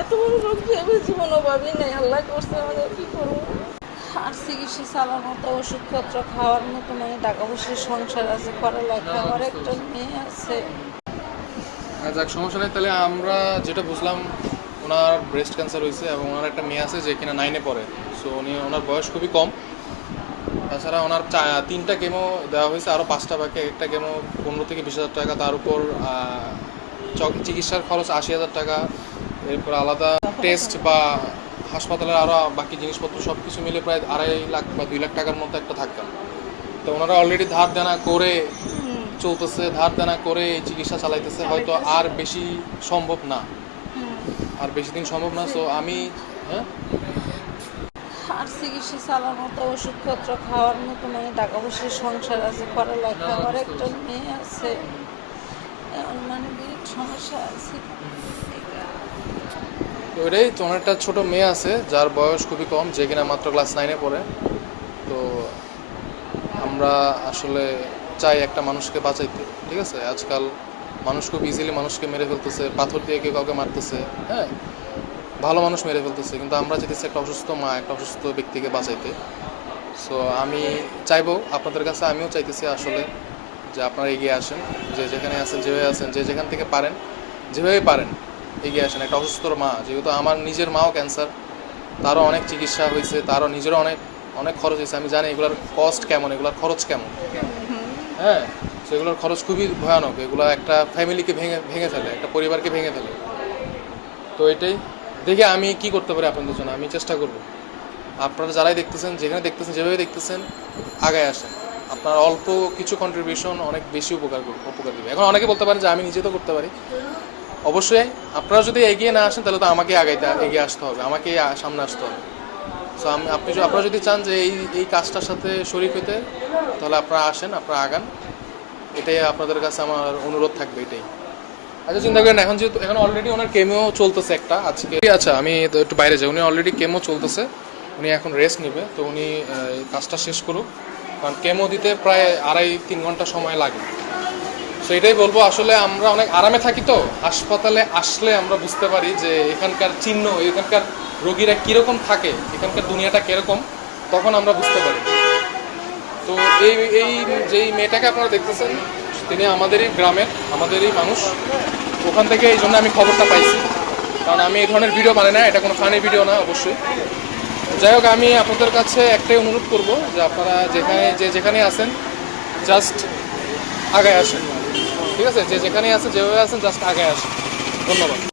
এত বড় রোগ যে আমি জীবনও ভাবি নাই, আল্লাহ করছে, আমাদের কি করবো। আর চিকিৎসা চালার মতো, ওষুধপত্র খাওয়ার মতো মানে টাকা পয়সার সংসার আছে, পড়ালেখা, আমার একটা মেয়ে আছে। যাক, সমস্যা নেই। তাহলে আমরা যেটা বুঝলাম, ওনার ব্রেস্ট ক্যান্সার হয়েছে এবং ওনার একটা মেয়ে আছে যে কিনা 9-এ পড়ে। সো ওনার বয়স খুবই কম। তাছাড়া ওনার 3টা কেমো দেওয়া হয়েছে, আরও 5টা বাকি। একটা কেমো 15,000 থেকে 20,000 টাকা, তার উপর চিকিৎসার খরচ 80,000 টাকা। এরপর আলাদা টেস্ট বা হাসপাতালের আরও বাকি জিনিসপত্র সব কিছু মিলে প্রায় 2.5 লাখ বা 2 লাখ টাকার মতো একটা থাকতাম। তো ওনারা অলরেডি ধার দেনা করে চলতেছে, ধার দেনা করে এই চিকিৎসা চালাইতেছে। হয়তো আর বেশি সম্ভব না, আর বেশি দিন সম্ভব না। সো আমি আর চিকিৎসা চালার মতো, ওষুধপত্র খাওয়ার মতো মানে টাকা পয়সার সংসার আছে, পড়ালেখা, আমার একটা মেয়ে আছে, এখন মানে বিরাট সমস্যা আছে। তো এটাই, তো ওনার একটা ছোটো মেয়ে আছে যার বয়স খুবই কম, যে কিনা মাত্র ক্লাস 9-এ পড়ে। তো আমরা আসলে চাই একটা মানুষকে বাঁচাইতে। ঠিক আছে, আজকাল মানুষ খুব ইজিলি মানুষকে মেরে ফেলতেছে, পাথর দিয়ে কেউ কাউকে মারতেছে, হ্যাঁ, ভালো মানুষ মেরে ফেলতেছে। কিন্তু আমরা চাইতেছি একটা অসুস্থ মা, একটা অসুস্থ ব্যক্তিকে বাঁচাইতে। সো আমি চাইবো আপনাদের কাছে, আমিও চাইতেছি আসলে যে আপনারা এগিয়ে আসেন, যে যেখানে আছেন, যেভাবে আছেন, যে যেখান থেকে পারেন, যেভাবে পারেন এগিয়ে আসেন। একটা অসুস্থ মা, যেহেতু আমার নিজের মাও ক্যান্সার, তারও অনেক চিকিৎসা হয়েছে, তারও নিজেরও অনেক অনেক খরচ হয়েছে। আমি জানি এগুলোর কস্ট কেমন, এগুলোর খরচ কেমন। হ্যাঁ, সেগুলোর খরচ খুবই ভয়ানক। এগুলো একটা ফ্যামিলিকে ভেঙে ভেঙে ফেলে, একটা পরিবারকে ভেঙে ফেলে। তো এটাই দেখে আমি কি করতে পারি আপনাদের জন্য, আমি চেষ্টা করব। আপনারা যারাই দেখতেছেন, যেখানে দেখতেছেন, যেভাবে দেখতেছেন, আগায় আসেন। আপনার অল্প কিছু কন্ট্রিবিউশন অনেক বেশি উপকার দেবে। এখন অনেকে বলতে পারেন যে আমি নিজে তো করতে পারি। অবশ্যই আপনারা যদি এগিয়ে না আসেন, তাহলে তো আমাকে এগিয়ে আসতে হবে, আমাকে সামনে আসতে হবে। সো আপনারা যদি চান যে এই কাজটার সাথে শরিক হইতে, তাহলে আপনারা আসেন, আপনারা আগান। এটাই আপনাদের কাছে আমার অনুরোধ থাকবে, এটাই। আচ্ছা, চিন্তা করেন, এখন যেহেতু এখন অলরেডি ওনার কেমো চলতেছে একটা আজকে। আচ্ছা, আমি তো একটু বাইরে যাই। উনি অলরেডি কেমো চলতেছে, উনি এখন রেস্ট নেবে। তো উনি কাজটা শেষ করুক, কারণ কেমো দিতে প্রায় 2.5-3 ঘন্টা সময় লাগে। সো এটাই বলবো, আসলে আমরা অনেক আরামে থাকি, তো হাসপাতালে আসলে আমরা বুঝতে পারি যে এখানকার চিহ্ন, এখানকার রোগীরা কীরকম থাকে, এখানকার দুনিয়াটা কীরকম, তখন আমরা বুঝতে পারি। তো এই এই যেই মেয়েটাকে আপনারা দেখতেছেন, তিনি আমাদেরই গ্রামের, আমাদেরই মানুষ। ওখান থেকে এই জন্য আমি খবরটা পাইছি, কারণ আমি এই ধরনের ভিডিও বানাই না, এটা কোনো ফানি ভিডিও না অবশ্যই। যাই হোক, আমি আপনাদের কাছে একটাই অনুরোধ করব যে আপনারা যেখানে আছেন, জাস্ট আগায় আসেন। ঠিক আছে, যেখানেই আছেন, যেভাবে আছেন, জাস্ট আগায় আসেন। ধন্যবাদ।